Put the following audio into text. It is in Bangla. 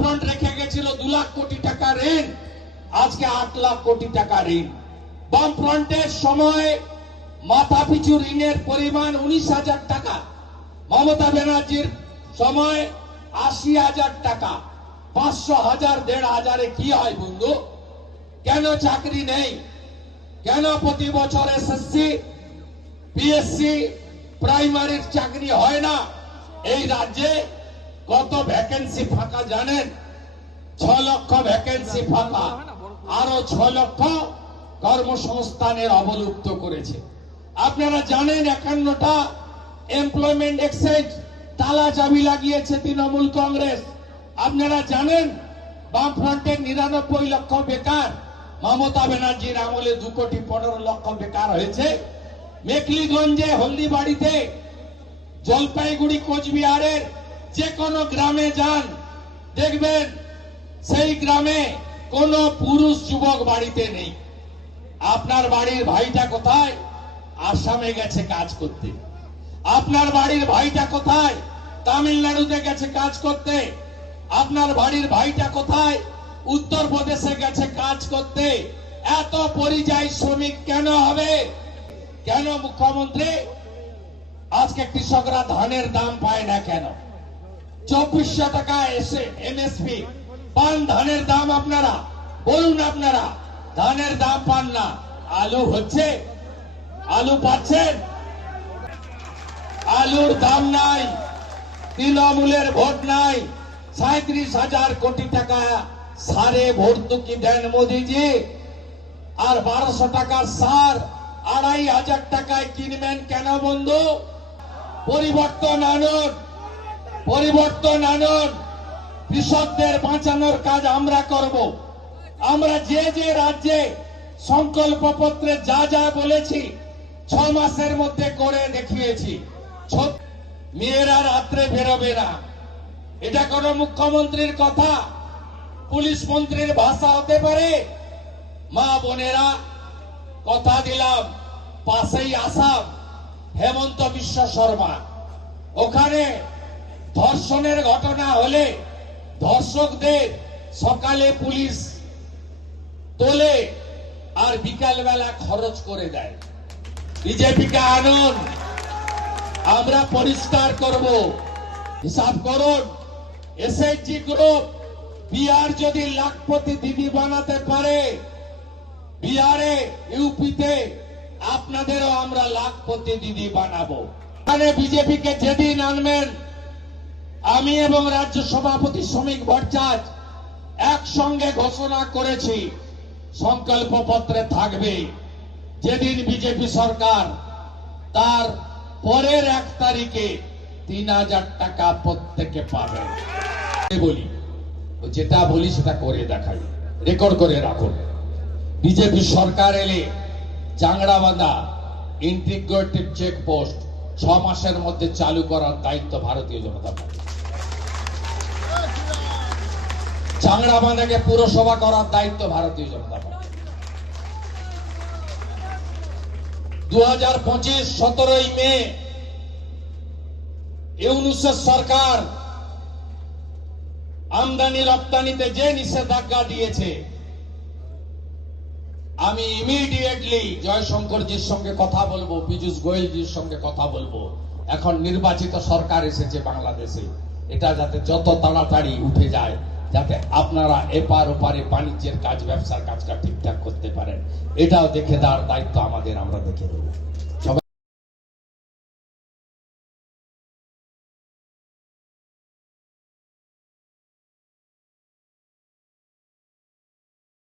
বামফ্রন্ট রেখে গেছিল 2 লাখ কোটি টাকা ঋণ, আজকে 8 লাখ কোটি টাকা ঋণ। বামফ্রন্টের সময় মাথা পিছু ঋণের পরিমাণ 19,000 টাকা, মমতা ব্যানার্জির সময় 80,000 টাকা। 500, 1000, 1500 কি হয় বন্ধু? কেন চাকরি নেই? কেন প্রতি বছর এসএসসি, পিএসসি, প্রাইমারির চাকরি হয় না? এই রাজ্যে কত ভ্যাকেন্সি ফাঁকা জানেন? 6 লক্ষ ভ্যাকেন্সি ফাঁকা, আরো 6 লক্ষ কর্মসংস্থানের অবলুপ্ত করেছে। আপনারা জানেন 51টা এমপ্লয়মেন্ট এক্সচেঞ্জ তালা চাবি লাগিয়েছে তৃণমূল কংগ্রেস। আপনারা জানেন বামফ্রন্টের 99 লক্ষ বেকার, মমতা ব্যানার্জির আমলে 2,15,00,000 বেকার হয়েছে। মেখলিগঞ্জে, হলদিবাড়িতে, জলপাইগুড়ি, কোচবিহারের যে কোনো গ্রামে যান, দেখবেন সেই গ্রামে কোন পুরুষ যুবক বাড়িতে নেই। আপনার বাড়ির ভাইটা কোথায়? আসামে গেছে কাজ করতে। আপনার বাড়ির ভাইটা কোথায়? তামিলনাড়ুতে গেছে কাজ করতে। আপনার বাড়ির ভাইটা কোথায়? উত্তরপ্রদেশে গেছে কাজ করতে। এত পরিযায়ী শ্রমিক কেন হবে? কেন মুখ্যমন্ত্রী আজকে কৃষকরা ধানের দাম পায় না কেন? 2400 টাকা এসে এমএসপি পান ধানের দাম। আপনারা বলুন, আপনারা ধানের দাম পান না। আলু হচ্ছে, আলু পাচ্ছেন? আলুর দাম নাই, তৃণমূলের ভোট নাই। 37,000 কোটি টাকা সারে ভর্তুকি দেন মোদীজি, আর 1200 টাকার সার 2,500 টাকায় কিনবেন কেন বন্ধু? পরিবর্তন আনুন, পরিবর্তন আনুন। কৃষকদের বাঁচানোর কাজ আমরা করব। আমরা যে যে রাজ্যে সংকল্প পত্রে যা যা বলেছি 6 মাসের মধ্যে করে দেখিয়েছি। মেয়েরা রাত্রে বেরোবে না, এটা কোন মুখ্যমন্ত্রীর কথা? পুলিশ মন্ত্রীর ভাষা হতে পারে? মা বোনেরা, কথা দিলাম, পাশেই আসাম, হেমন্ত বিশ্ব শর্মা, ওখানে ধর্ষণের ঘটনা হলে ধর্ষকদের সকালে পুলিশ তোলে আর বিকালবেলা খরচ করে দেয়। বিজেপিকে আনুন, আমরা পরিষ্কার করব। হিসাব করুন, এসএইচজি গ্রুপ বিহার যদি লাখপতি দিদি বানাতে পারে, বিহারে, ইউপিতে আপনাদেরও আমরা লাখপতি দিদি বানাবো। এখানে বিজেপিকে যেদিন আনবেন, আমি এবং রাজ্য সভাপতি শ্রমিক ভট্টাচার্য একসঙ্গে ঘোষণা করেছি, সংকল্প পত্রে থাকবে যেদিন বিজেপি সরকার তার পরের 1 তারিখে 3,000 টাকা প্রত্যেকে পাবে। বলি, যেটা বলি সেটা করে দেখাই, রেকর্ড করে রাখুন। বিজেপি সরকার এলে চাংড়াবান্ধা ইন্টিগ্রেটেড চেকপোস্ট 6 মাসের মধ্যে চালু করার দায়িত্ব ভারতীয় জনতা পার্টি। চাংড়াবান্ধাকে পুরসভা করার দায়িত্ব ভারতীয় জনতা পার্টি। 2025 17ই মে ইউনূসের সরকার আমদানি রপ্তানিতে যে নিষেধাজ্ঞা দিয়েছে, আমি ইমিডিয়েটলি জয়শঙ্করজির সঙ্গে কথা বলবো, পীযূষ গোয়েলজির সঙ্গে কথা বলবো। এখন নির্বাচিত সরকার এসেছে বাংলাদেশে, এটা যাতে যত তাড়াতাড়ি উঠে যায়, যাতে আপনারা এপার ওপারে বাণিজ্যের কাজ, ব্যবসার কাজটা ঠিকঠাক করতে পারেন, এটাও দেখে দেওয়ার দায়িত্ব আমাদের, আমরা দেখে দেব।